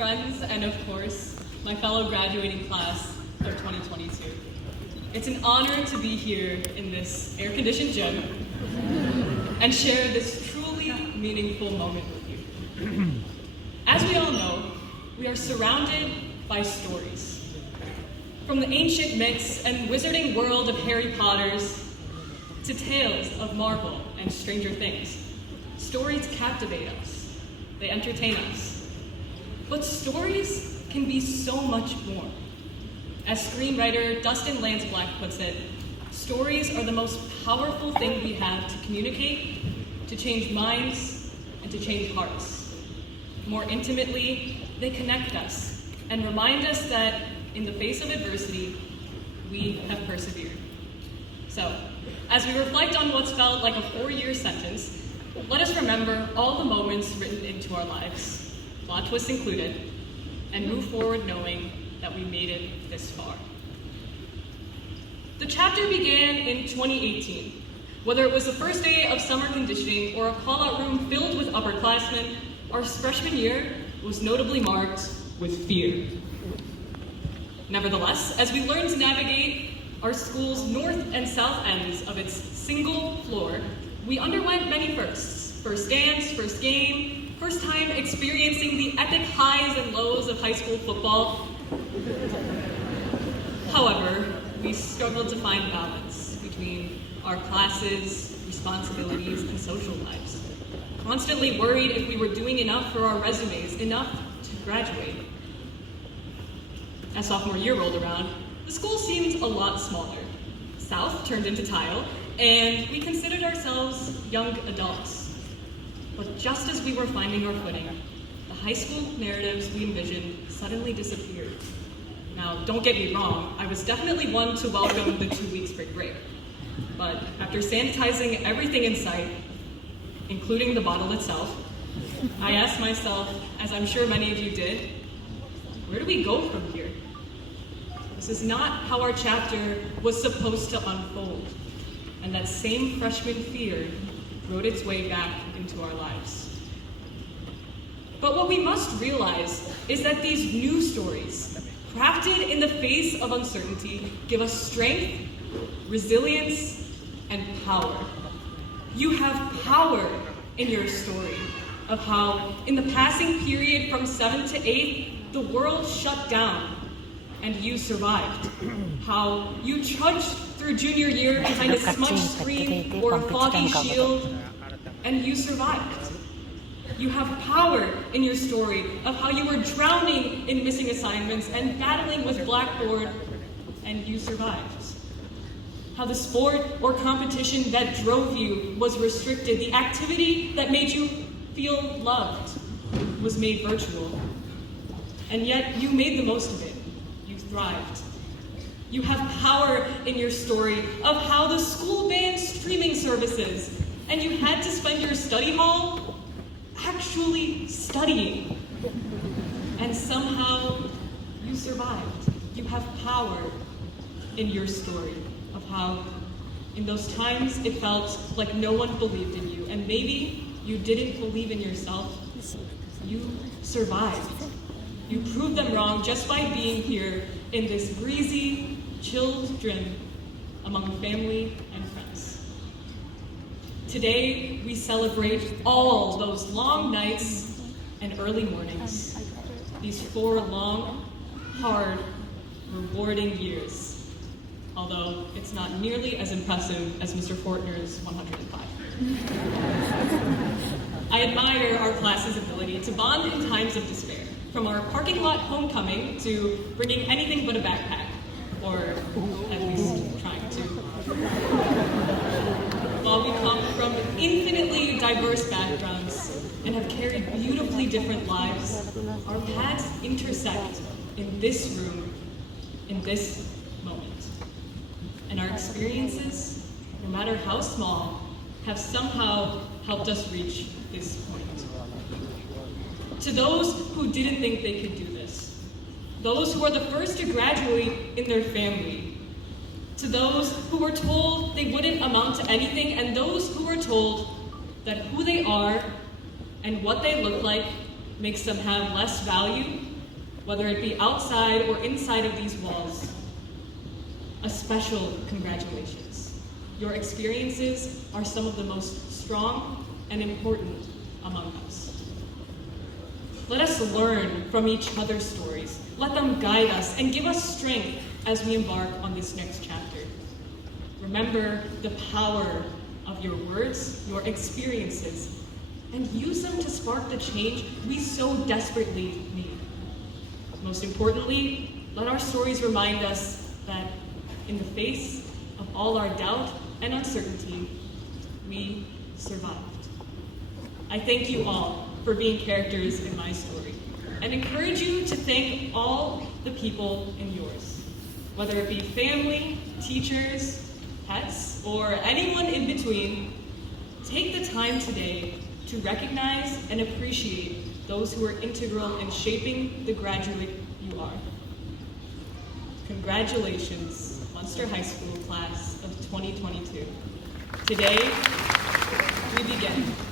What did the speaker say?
friends, and of course, my fellow graduating class of 2022. It's an honor to be here in this air-conditioned gym and share this truly meaningful moment with you. As we all know, we are surrounded by stories. From the ancient myths and wizarding world of Harry Potter's to tales of Marvel and Stranger Things, stories captivate us. They entertain us. But stories can be so much more. As screenwriter Dustin Lance Black puts it, stories are the most powerful thing we have to communicate, to change minds, and to change hearts. More intimately, they connect us and remind us that in the face of adversity, we have persevered. So, as we reflect on what's felt like a 4-year sentence, let us remember all the moments written into our lives, plot twists included, and move forward knowing that we made it this far. The chapter began in 2018. Whether it was the first day of summer conditioning or a call-out room filled with upperclassmen, our freshman year was notably marked with fear. Nevertheless, as we learned to navigate our school's north and south ends of its single floor, we underwent many firsts. First dance, first game, first time experiencing the epic highs and lows of high school football. However, we struggled to find balance between our classes, responsibilities, and social lives. Constantly worried if we were doing enough for our resumes, enough to graduate. As sophomore year rolled around, the school seemed a lot smaller. South turned into tile, and we considered ourselves young adults. But just as we were finding our footing, the high school narratives we envisioned suddenly disappeared. Now, don't get me wrong, I was definitely one to welcome the 2-week spring break. But after sanitizing everything in sight, including the bottle itself, I asked myself, as I'm sure many of you did, where do we go from here? This is not how our chapter was supposed to unfold, and that same freshman fear wrote its way back into our lives. But what we must realize is that these new stories, crafted in the face of uncertainty, give us strength, resilience, and power. You have power in your story of how, in the passing period from 7th to 8th, the world shut down and you survived. How you trudged through junior year behind a smudged screen or a foggy shield, and you survived. You have power in your story of how you were drowning in missing assignments and battling with Blackboard, and you survived. How the sport or competition that drove you was restricted, the activity that made you feel loved was made virtual. And yet you made the most of it. You thrived. You have power in your story of how the school banned streaming services, and you had to spend your study hall actually studying. And somehow you survived. You have power in your story of how in those times it felt like no one believed in you, and maybe you didn't believe in yourself. You survived. You proved them wrong just by being here in this breezy, chilled gym among family and friends. Today, we celebrate all those long nights and early mornings, these 4 long, hard, rewarding years, although it's not nearly as impressive as Mr. Fortner's 105. I admire our class's ability to bond in times of despair, from our parking lot homecoming to bringing anything but a backpack, or at least trying to. While we come from infinitely diverse backgrounds and have carried beautifully different lives, our paths intersect in this room, in this moment. And our experiences, no matter how small, have somehow helped us reach this point. To those who didn't think they could do this, those who are the first to graduate in their family, to those who were told they wouldn't amount to anything, and those who were told that who they are and what they look like makes them have less value, whether it be outside or inside of these walls, a special congratulations. Your experiences are some of the most strong and important among us. Let us learn from each other's stories. Let them guide us and give us strength as we embark on this next chapter. Remember the power of your words, your experiences, and use them to spark the change we so desperately need. Most importantly, let our stories remind us that in the face of all our doubt and uncertainty, we survived. I thank you all for being characters in my story, and encourage you to thank all the people in yours, whether it be family, teachers, pets, or anyone in between. Take the time today to recognize and appreciate those who are integral in shaping the graduate you are. Congratulations, Munster High School class of 2022. Today, we begin.